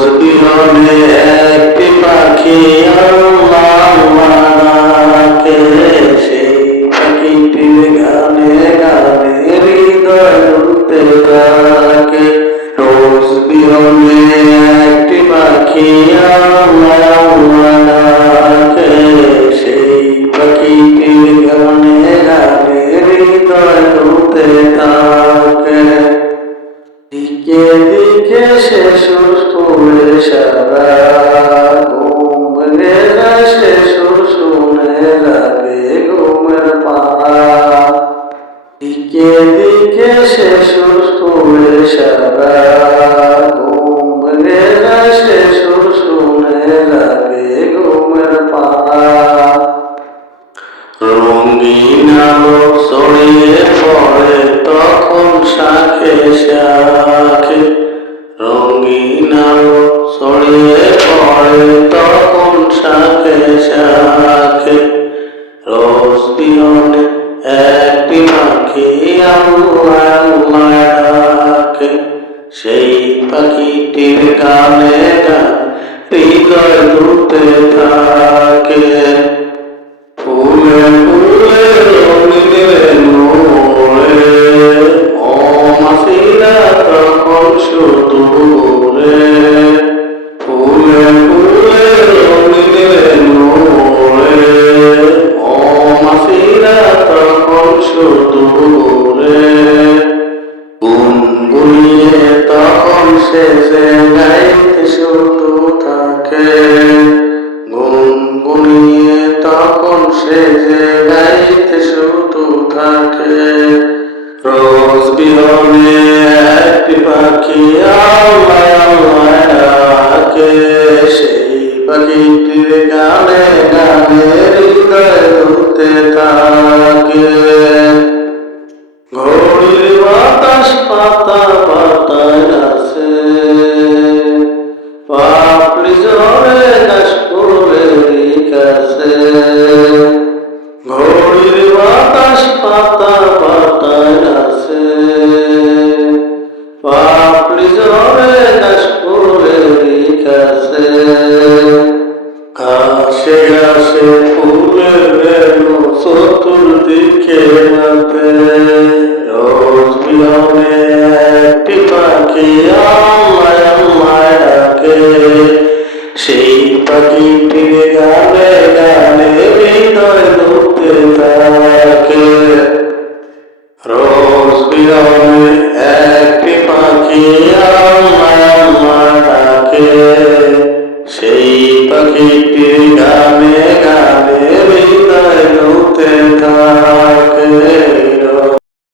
বিহনে একটি পাখি আল্লাহ ডাকে, সেই পাখিটির গানে গানে হৃদয় দুলতে থাকে। রোজ বিহনে একটি পাখি আল্লাহ ডাকে, সেই পাখিটির গানে গানে হৃদয় দুলতে থাকে। দিকে দিকে সে সুর করে সারা, ঘুম ভেঙে যায় সে সুর শুনে লাগে ঘুমের পাড়া। দিকে দিকে সে সুর করে সারা, ঘুম ভেঙে যায় সে সুর শুনে লাগে ঘুমের পাড়া। রঙিন আলো ছড়িয়ে পড়ে তখন শাখে শাখে, রঙিন আলো ছড়িয়ে পড়ে তখন শাখে শাখে। রোজ বিহনে একটি পাখি আল্লাহ আল্লাহ ডাকে, সেই পাখিটির গানে গানে হৃদয় দুলতে থাকে। ফুলে ফুলে রঙিনে মোড়ে, মৌমাছিরা তখন শুধু ঘুরে। ফুলে ফুলে রঙিনে মোড়ে, মৌমাছিরা তখন শুধু ঘুরে। গুনগুনিয়ে তখন শেষে গাইতে শুধু থাকে, গুনগুনিয়ে তখন সে যে গাইতে শুধু থাকে। রোজ বিহনে একটি পাখি আল্লাহ আল্লাহ ডাকে, সেই পাখিটির গানে গানে হৃদয় দুলতে থাকে। ঘড়ির বাতাস পাতা পাতায় আছে, পাপড়ি ঝরে ঘাস ফুলের কাছে। ঘড়ির বাতাস পাতা পাতায় আছে, পাপড়ি ঝরে ঘাস ফুলের কাছে। ঘাসে ঘাসে ফুলের রেণু চতুর্দিকে নাচে, রোজ বিহনে একটি পাখি আল্লাহ আল্লাহ ডাকে, সেই পাখিটির গানে গানে হৃদয় দুলতে থাকে।